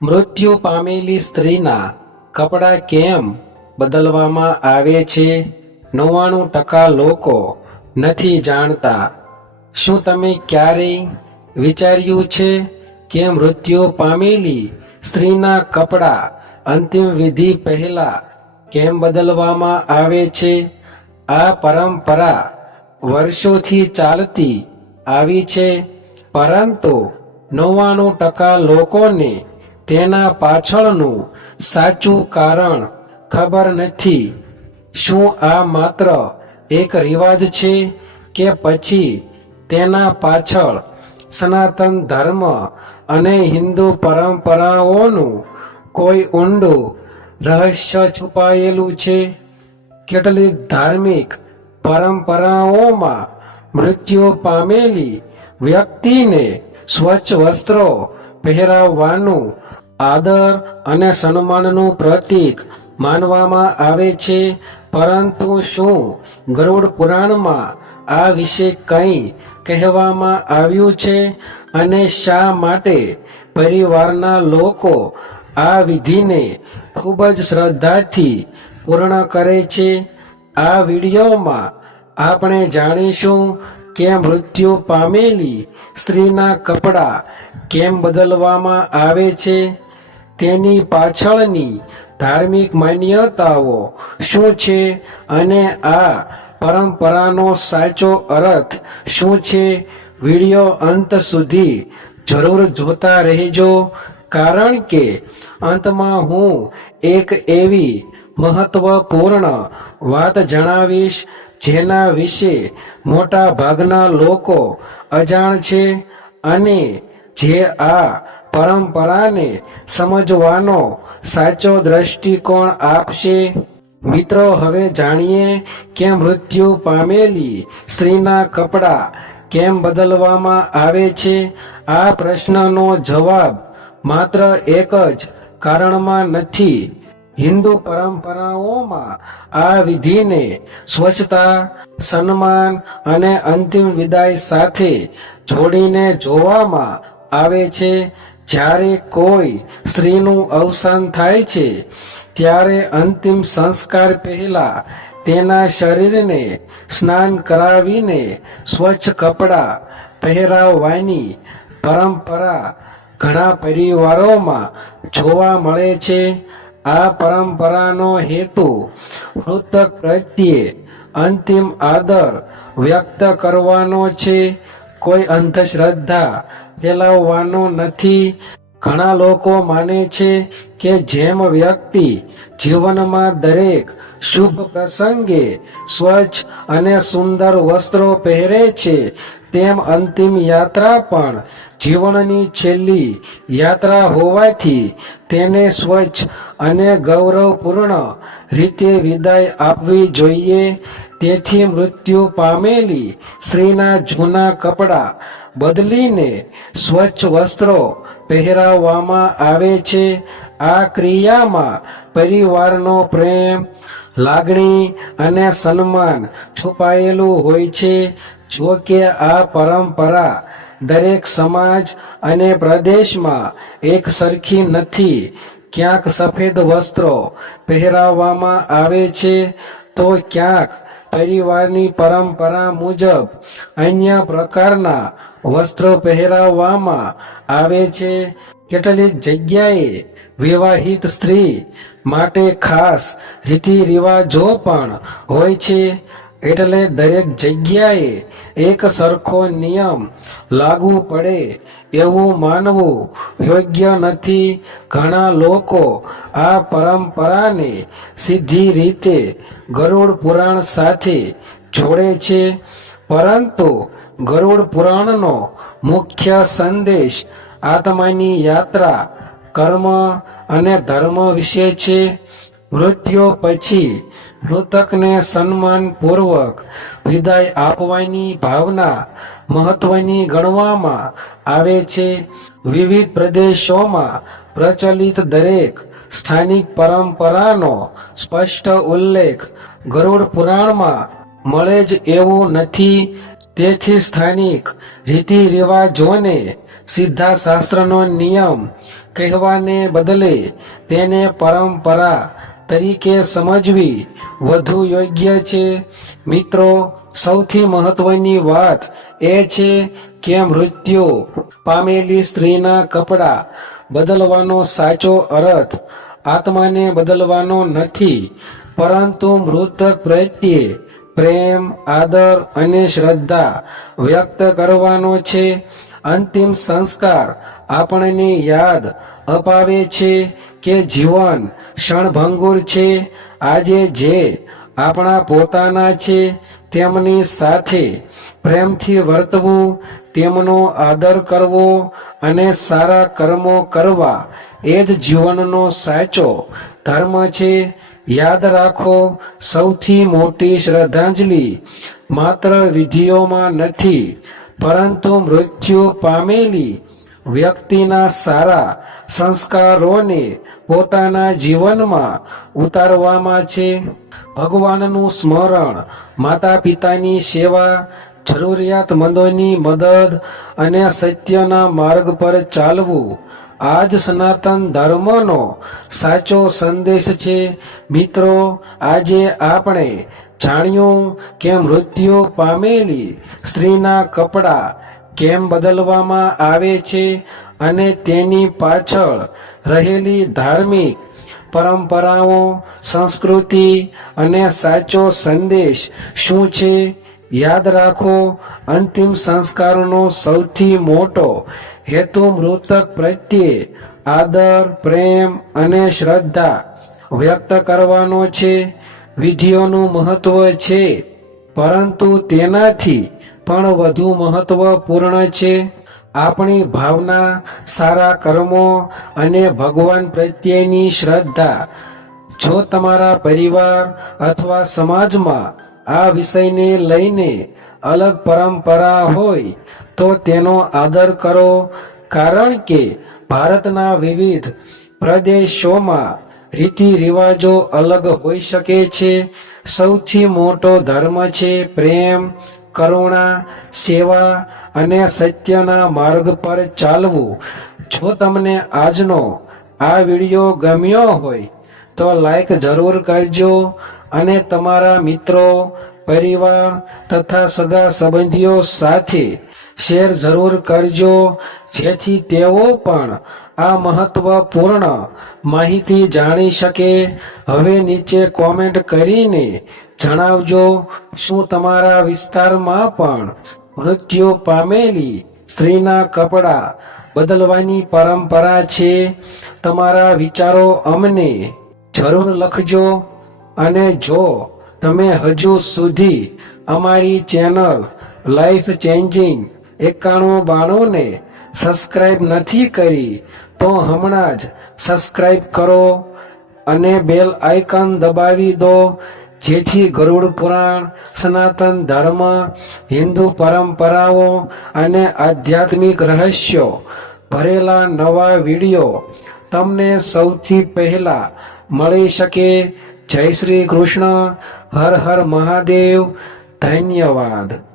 મૃત્યુ પામેલી સ્ત્રીના કપડાં કેમ બદલવામાં આવે છે? 99% લોકો નથી જાણતા. શું તમે ક્યારેય વિચાર્યું છે કે મૃત્યુ પામેલી સ્ત્રીના કપડાં અંતિમ વિધિ પહેલા કેમ બદલવામાં આવે છે? આ પરંપરા વર્ષોથી ચાલતી આવી છે, પરંતુ 99% લોકોને તેના પાછળનું સાચું કારણ ખબર નથી. શું આ માત્ર એક રિવાજ છે કે પછી તેના પાછળ સનાતન ધર્મ અને હિન્દુ પરંપરાઓનું કોઈ ઊંડું રહસ્ય છુપાયેલું છે? કેટલીક ધાર્મિક પરંપરાઓમાં મૃત્યુ પામેલી વ્યક્તિને સ્વચ્છ વસ્ત્રો પહેરાવવાનું આદર અને સન્માનનું પ્રતીક માનવામાં આવે છે, પરંતુ શું ગરુડ પુરાણમાં આ વિશે કંઈ કહેવામાં આવ્યું છે? અને શા માટે પરિવારના લોકો આ વિધિને ખૂબ જ શ્રદ્ધાથી પૂર્ણ કરે છે? આ વિડીયોમાં આપણે જાણીશું કે મૃત્યુ પામેલી સ્ત્રીના કપડાં કેમ બદલવામાં આવે છે, તેની પાછળની ધાર્મિક માન્યતાઓ શું છે અને આ પરંપરાનો સાચો અર્થ શું છે. વિડીયો અંત સુધી જરૂર જોતા રહેજો, કારણ કે અંતમાં હું એક એવી મહત્વપૂર્ણ વાત જણાવીશ જેના વિશે મોટા ભાગના લોકો અજાણ છે અને જે આ પરંપરાને સમજવાનો સાચો દ્રષ્ટિકોણ આપશે. મિત્રો, હવે જાણીએ કે મૃત્યુ પામેલી સ્ત્રીના કપડાં કેમ બદલવામાં આવે છે. આ પ્રશ્નનો જવાબ માત્ર એક જ કારણમાં નથી. હિન્દુ પરંપરાઓમાં આ વિધિને સ્વચ્છતા, સન્માન અને અંતિમ વિદાય સાથે જોડીને જોવામાં આવે છે. જ્યારે કોઈ સ્ત્રીનું અવસાન થાય છે, ત્યારે અંતિમ સંસ્કાર પહેલા તેના શરીરને સ્નાન કરાવીને સ્વચ્છ કપડાં પહેરાવવાની પરંપરા ઘણા પરિવારોમાં જોવા મળે છે. આ પરંપરાનો હેતુ મૃતક પ્રત્યે અંતિમ આદર વ્યક્ત કરવાનો છે, કોઈ અંધશ્રદ્ધા ફેલાવવાનો નથી. ઘણા લોકો માને છે કે જેમ વ્યક્તિ જીવનમાં દરેક શુભ પ્રસંગે સ્વચ્છ અને સુંદર વસ્ત્રો પહેરે છે, તેમ અંતિમ યાત્રા પણ જીવનની છેલ્લી યાત્રા હોવાથી તેને સ્વચ્છ અને ગૌરવપૂર્ણ રીતે વિદાય આપવી જોઈએ. તેથી મૃત્યુ પામેલી સ્ત્રીના જૂના કપડાં બદલીને સ્વચ્છ વસ્ત્રો પહેરાવવામાં આવે છે. આ ક્રિયામાં પરિવારનો પ્રેમ, લાગણી અને સન્માન છુપાયેલું હોય છે. જો કે આ પરંપરા દરેક સમાજ અને પ્રદેશમાં એક સરખી નથી. ક્યાંક સફેદ વસ્ત્રો પહેરાવવામાં આવે છે, તો ક્યાંક પરિવારની પરંપરા મુજબ અન્ય પ્રકારના વસ્ત્રો પહેરાવવામાં આવે છે. કેટલીક જગ્યાએ વિવાહિત સ્ત્રી માટે ખાસ રીતિ રિવાજો પણ હોય છે, એટલે દરેક જગ્યાએ એક સરખો નિયમ લાગુ પડે એવું માનવું યોગ્ય નથી. ઘણા લોકો આ પરંપરાને સીધી રીતે ગરુડ પુરાણ સાથે જોડે છે, પરંતુ ગરુડ પુરાણનો મુખ્ય સંદેશ આત્માની યાત્રા, કર્મ અને ધર્મ વિશે છે. મૃત્યુ પછી મૃતકને સન્માનપૂર્વક વિદાય આપવાની ભાવના મહત્વની ગણવામાં આવે છે. વિવિધ પ્રદેશોમાં પ્રચલિત દરેક સ્થાનિક પરંપરાનો સ્પષ્ટ ઉલ્લેખ ગરુડ પુરાણમાં મળે જ એવું નથી. તેથી સ્થાનિક રીતિ રિવાજોને સીધા શાસ્ત્રનો નિયમ કહેવાને બદલે તેને પરંપરા તરીકે સમજવી વધુ યોગ્ય છે. મિત્રો, સૌથી મહત્વની વાત એ છે કે મૃત્યુ પામેલી સ્ત્રીના કપડાં બદલવાનો સાચો અર્થ આત્માને બદલવાનો નથી, પરંતુ મૃતક પ્રત્યે પ્રેમ, આદર અને શ્રદ્ધા વ્યક્ત કરવાનો છે. અંતિમ સંસ્કાર આપણને યાદ અપાવે છે કે જીવન ક્ષણભંગુર છે. આજે જે આપણા પોતાના છે તેમની સાથે પ્રેમથી વર્તવું, તેમનો આદર કરવો અને સારા કર્મો કરવા એ જ જીવનનો સાચો ધર્મ છે. યાદ રાખો, સૌથી મોટી શ્રદ્ધાંજલિ માત્ર વિધિઓમાં નથી, પરંતુ મૃત્યુ પામેલી વ્યક્તિના સારા સંસ્કારોને પોતાના જીવનમાં ઉતારવામાં છે. ભગવાનનું સ્મરણ, માતા પિતાની સેવા, જરૂરિયાતમંદોની મદદ અને સત્યના માર્ગ પર ચાલવું આ જ સનાતન ધર્મનો સાચો સંદેશ છે. મિત્રો, આજે આપણે જાણ્યું કે મૃત્યુ પામેલી સ્ત્રીના કપડાં કેમ બદલવામાં આવે છે અને તેની પાછળ રહેલી ધાર્મિક પરંપરાઓ, સંસ્કૃતિ અને સાચો સંદેશ શું છે. યાદ રાખો, અંતિમ સંસ્કારનો સૌથી મોટો હેતુ મૃતક પ્રત્યે આદર, પ્રેમ અને શ્રદ્ધા વ્યક્ત કરવાનો છે. વિધિઓનું મહત્વ છે, પરંતુ તેનાથી પણ વધુ મહત્વપૂર્ણ છે આપણી ભાવના, સારા કર્મો અને ભગવાન પ્રત્યેની શ્રદ્ધા. જો તમારા પરિવાર અથવા સમાજમાં આ વિષયને લઈને અલગ પરંપરા હોય તો તેનો આદર કરો, કારણ કે ભારતના વિવિધ પ્રદેશોમાં રીતિ રિવાજો અલગ હોઈ શકે છે. સૌથી મોટો ધર્મ છે પ્રેમ, કરુણા, સેવા અને સત્યના માર્ગ પર ચાલવું. જો તમને આજનો આ વિડીયો ગમ્યો હોય તો લાઈક જરૂર કરજો અને તમારા મિત્રો, પરિવાર તથા સગા સંબંધીઓ સાથે શેર જરૂર કરજો, જેથી તેઓ પણ આ મહત્વપૂર્ણ માહિતી જાણી શકે. હવે નીચે કોમેન્ટ કરીને જણાવજો, શું તમારા વિસ્તારમાં પણ મૃત્યુ પામેલી સ્ત્રીના કપડાં બદલવાની પરંપરા છે? તમારા વિચારો અમને જરૂર લખજો. અને જો તમે હજુ સુધી અમારી ચેનલ લાઈફ ચેન્જિંગ 9192 ને સબસ્ક્રાઈબ નથી કરી તો હમણાં જ સબસ્ક્રાઈબ કરો અને બેલ આઇકન દબાવી દો, જેથી ગરુડ પુરાણ, સનાતન ધર્મ, હિન્દુ પરંપરાઓ અને આધ્યાત્મિક રહસ્યો ભરેલા નવા વિડીયો તમને સૌથી પહેલા મળી શકે. જય શ્રી કૃષ્ણ. હર હર મહાદેવ. ધન્યવાદ.